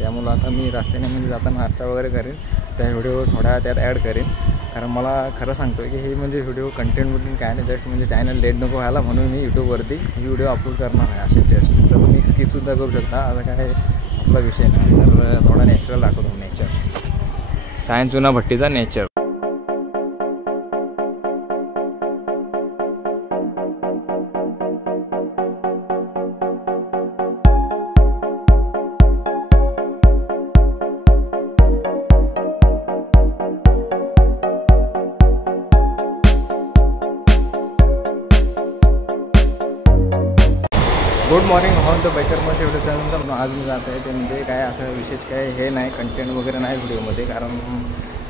त्यामुळे आता मी रस्त्याने म्हणजे जाताना नाश्ता वगैरे करेन, त्या व्हिडिओ थोड्या त्यात ॲड करेन. कारण मला खरं सांगतो की हे म्हणजे व्हिडिओ कंटेंटमधून काय नाही, जस्ट म्हणजे चॅनल डेड नको व्हायला म्हणून मी यूट्यूबवरती ही व्हिडिओ अपलोड करणार आहे असे जस्ट. तर तुम्ही स्किपसुद्धा करू शकता, आता काय आपला विषय नाही. तर थोडा नॅचरल दाखवतो, नेचर, सायन चुनाभट्टीचा nature. Good morning on the बायकरमध्ये व्हिडिओ. आज मी जात आहे ते म्हणजे काय असं विशेष काय हे नाही, कंटेंट वगैरे नाही व्हिडिओमध्ये. कारण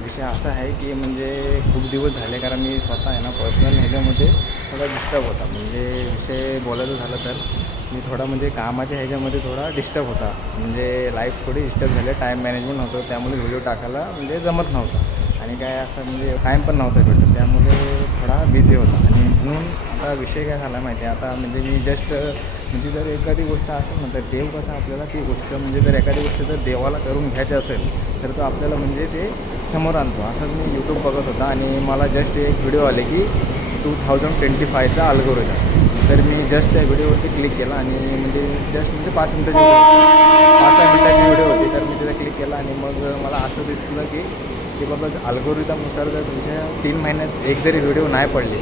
विषय असा आहे की म्हणजे खूप दिवस झाले, कारण मी स्वतः आहे ना पर्सनल ह्याच्यामध्ये थोडा डिस्टर्ब होता. म्हणजे विषय बोलायचं झालं तर मी थोडा म्हणजे कामाच्या ह्याच्यामध्ये थोडा डिस्टर्ब होता. म्हणजे लाईफ थोडी डिस्टर्ब झाली, टाईम मॅनेजमेंट होतं, त्यामुळे व्हिडिओ टाकायला म्हणजे जमत नव्हतं आणि काय असं म्हणजे टाईम पण नव्हता भेटत, त्यामुळे थोडा बिझी होता. आणि म्हणून आता विषय काय झाला माहिती आहे, आता म्हणजे मी जस्ट म्हणजे जर एखादी गोष्ट असेल ना तर देव कसं आपल्याला ती गोष्ट म्हणजे जर एखादी गोष्ट जर देवाला करून घ्यायची असेल तर तो आपल्याला म्हणजे ते समोर आणतो. असंच मी यूट्यूब बघत होता आणि मला जस्ट एक व्हिडिओ आले की 2025चा अल्गोरिदम. तर मी जस्ट त्या व्हिडिओवरती क्लिक केला आणि म्हणजे जस्ट म्हणजे 5 मिनिटाची व्हिडिओ, 5-6 मिनिटाची व्हिडिओ होती. तर मी त्याला क्लिक केला आणि मग मला असं दिसलं की बाबा अल्गोरिदमनुसार जर तुमच्या 3 महिन्यात एक जरी व्हिडिओ नाही पडली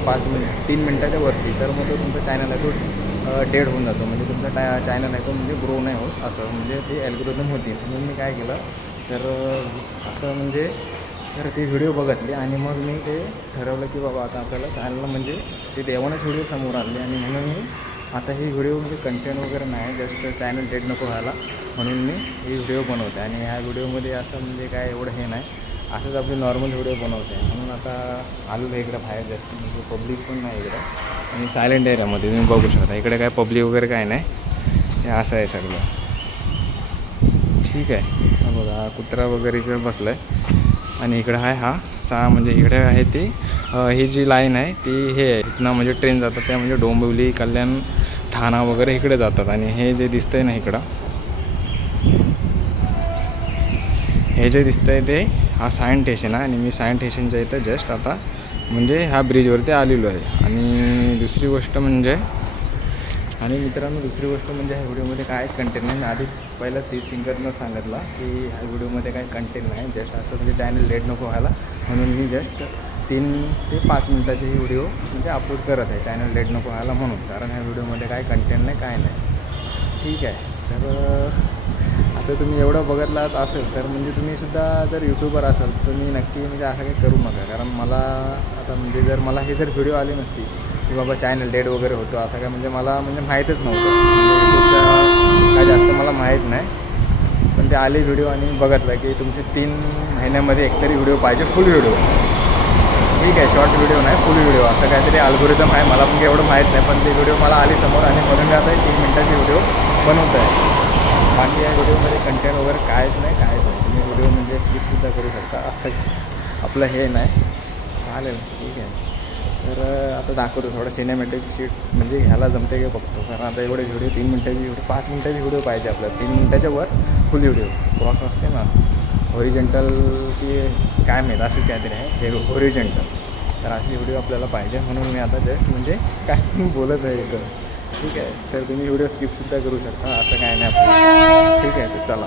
3 मिनिटाच्या वरती, तर मग तो तुमचा चॅनल आहे तो डेड होऊन जातो. म्हणजे तुमचा चॅनल आहे तो म्हणजे ग्रो नाही होत, असं म्हणजे ते अल्गोरिदम होती. म्हणून मी काय केलं तर असं म्हणजे तर ती व्हिडिओ बघितली आणि मग मी ते ठरवलं की बाबा आता आपल्याला चॅनलला म्हणजे ते देवानेच व्हिडिओ समोर आणले. आणि म्हणून मी आता ही व्हिडिओ म्हणजे कंटेंट वगैरे नाही, जस्ट चॅनल डेड नको व्हायला म्हणून मी ही व्हिडिओ बनवते. आणि ह्या व्हिडिओमध्ये असं म्हणजे काय एवढं हे नाही, असंच आपली नॉर्मल व्हिडिओ बनवते. म्हणून आता आलेलो इकडं बाहेर, जास्त म्हणजे पब्लिक पण नाही इकडं आणि सायलेंट एरियामध्ये तुम्ही बघू शकता. इकडे काय पब्लिक वगैरे काय नाही, हे असं आहे सगळं. ठीक आहे, हा बघा कुत्रा वगैरे इकडे बसला आहे आणि इकडं आहे हा म्हणजे इकडे आहे ती ही जी लाईन आहे ती हे आहे इथनं म्हणजे ट्रेन जातात त्या म्हणजे डोंबिवली, कल्याण, ठाणा वगैरे इकडे जातात. आणि हे जे दिसतंय ना इकडं, हे जे दिसतंय ते हा सायन स्टेशन आहे. आणि मी सायन स्टेशनच्या इथं जस्ट आता म्हणजे ह्या ब्रिजवरती आलेलो आहे. आणि दुसरी गोष्ट म्हणजे मित्रांनो ह्या व्हिडिओमध्ये काहीच कंटेंट नाही. मी आधीच पहिला ती सिंगरनं सांगितलं की ह्या व्हिडिओमध्ये काही कंटेंट नाही, जस्ट असं म्हणजे चॅनल डेड नको व्हायला म्हणून मी जस्ट 3 ते 5 मिनिटाची ही व्हिडिओ म्हणजे अपलोड करत आहे, चॅनल डेड नको व्हायला म्हणून. कारण ह्या व्हिडिओमध्ये काही कंटेंट नाही, काय नाही. ठीक आहे, तर आता तुम्ही एवढं बघितलाच असेल तर म्हणजे तुम्हीसुद्धा जर यूट्यूबर असाल तर तुम्ही नक्की म्हणजे असं काही करू नका. कारण मला आता म्हणजे जर मला हे जर व्हिडिओ आले नसती की बाबा चॅनल डेड वगैरे होतं असं काय म्हणजे मला म्हणजे माहीतच नव्हतं, म्हणजे यूट्यूबचं काय जास्त मला माहीत नाही. पण ते आले व्हिडिओ आणि बघितलं की तुमचे 3 महिन्यामध्ये एकतरी व्हिडिओ पाहिजे, फुल व्हिडिओ. ठीक आहे, शॉर्ट व्हिडिओ नाही, फुल व्हिडिओ, असं काहीतरी अल्गोरिदम आहे. मला पण एवढं माहीत नाही, पण ते व्हिडिओ मला आली समोर आणि म्हणून मी आता 3 मिनिटाची व्हिडिओ बनवत आहे. बाकी या व्हिडिओमध्ये कंटेंट वगैरे काहीच नाही. तुम्ही व्हिडिओ म्हणजे स्किपसुद्धा करू शकता, असं आपलं हे नाही. चालेल, ठीक आहे. तर आता दाखवतो थोडं सिनेमॅटिक शीट म्हणजे ह्याला जमते की बघतो. कारण आता एवढे व्हिडिओ 3 मिनिटाची व्हिडिओ 5 मिनिटाची व्हिडिओ पाहिजे आपल्याला, 3 मिनिटाच्या वर फुल व्हिडिओ. क्रॉस असते ना हॉरिझॉन्टल की काय माहीत अशी काहीतरी आहे, हे हॉरिझॉन्टल. तर अशी व्हिडिओ आपल्याला पाहिजे म्हणून मी आता जस्ट म्हणजे काय बोलत आहे एकदम. ठीक आहे, तर तुम्ही व्हिडिओ स्किपसुद्धा करू शकता, असं काय नाही आपल्याला. ठीक आहे, तर चला.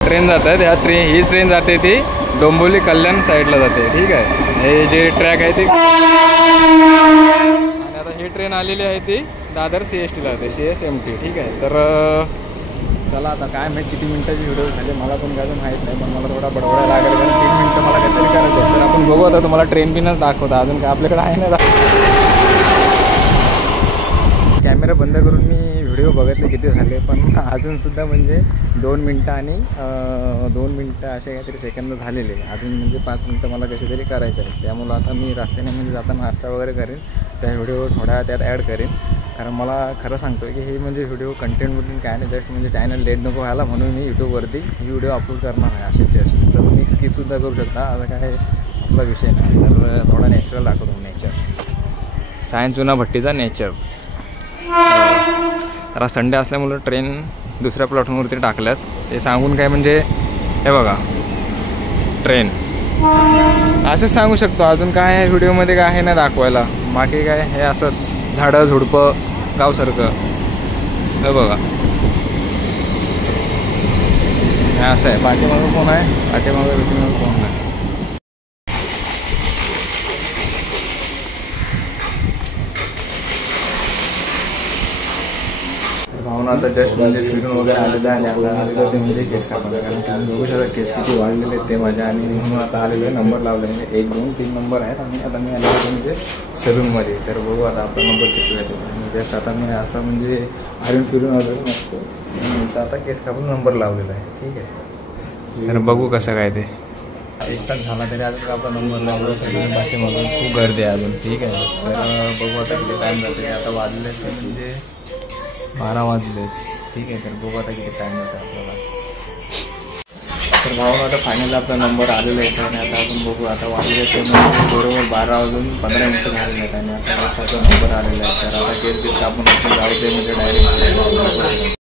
ट्रेन जात आहे, ही ट्रेन जाते ती डोंबिवली कल्याण साईडला जाते. ठीक आहे, हे जे ट्रॅक आहे ते, आणि आता ही ट्रेन आलेली आहे ती दादर CSTला जाते, CSMT. ठीक आहे, तर चला आता काय माहीत किती मिनिटाची व्हिडिओ झाली मला पण काय माहीत नाही, पण मला थोडा बडबडायला लागेल कारण 3 मिनिटं मला कसं करायचं. तर आपण बघू आता, तुम्हाला ट्रेन बिनच दाखवता, अजून काय आपल्याकडे आहे ना. कॅमेरा बंद करून मी व्हिडिओ बघितले किती झाले, पण अजूनसुद्धा म्हणजे 2 मिनटं आणि 2 मिनटं असे काहीतरी सेकंद झालेले. अजून म्हणजे 5 मिनटं मला कसे तरी करायचे आहेत. त्यामुळं आता मी रस्त्याने म्हणजे जाताना नाश्ता वगैरे करेन, त्या व्हिडिओ थोड्या त्यात ॲड करेन. कारण मला खरं सांगतो की हे म्हणजे व्हिडिओ कंटेंटमधून काय नाही, जस्ट म्हणजे चॅनल लेट नको व्हायला म्हणून मी यूट्यूबवरती व्हिडिओ अपलोड करणार आहे असेच जास्त. तर तुम्ही स्किपसुद्धा करू शकता, आता काय आपला विषय नाही. तर थोडा नॅचरल दाखवतो, नेचर, सायन्स चुना भट्टीचा नेचर. तर संडे असल्यामुळं ट्रेन दुसऱ्या प्लॅटफॉर्मवरती टाकल्यात, ते सांगून काय म्हणजे हे बघा ट्रेन असंच सांगू शकतो. अजून काय आहे व्हिडिओमध्ये काय आहे ना दाखवायला, बाकी काय हे असंच झाडं झुडपं गावसारखं. हे बघा हे असं आहे. पाठीमागं कोण आहे, पाठीमागं कोण नाही. भावना आता जस्ट म्हणजे फिरून वगैरे आलेलं आहे आणि आपल्याला आलेलं ते म्हणजे केस कापायला, कारण तुम्ही बघू शकता केस किती वाढलेले आहेत ते माझ्या. आणि म्हणून आता आलेलो आहे, नंबर लावले म्हणजे 1 2 3 नंबर आहेत. आणि आता मी आलेलो आहे म्हणजे सलूनमध्ये. तर बघू आता आपला नंबर किती येतो. जस्ट आता मी असं म्हणजे हरून फिरून आलेलो नसतो, तर आता केस कापून नंबर लावलेला आहे. ठीक आहे, तर बघू कसं काय ते. 1 तास झाला तरी अजून आपला नंबर लावला सगळं, बाकी मग खूप गर्दी आहे अजून. ठीक आहे, तर बघू आता किती टाईम जाते. आता वाजले म्हणजे 12 वाजले. ठीक आहे, तर बघू आता किती टाईम जातं आपल्याला. तर भाऊ आता फायनल आपला नंबर आलेला आहे आणि आता आपण बघू. आता वाजले ते म्हणजे बरोबर 12 वाजून 15 मिनिटं झालेले आहेत आणि आता आपला नंबर आलेला आहे. तर आता केस आपण जाऊ दे म्हणजे डायरेक्ट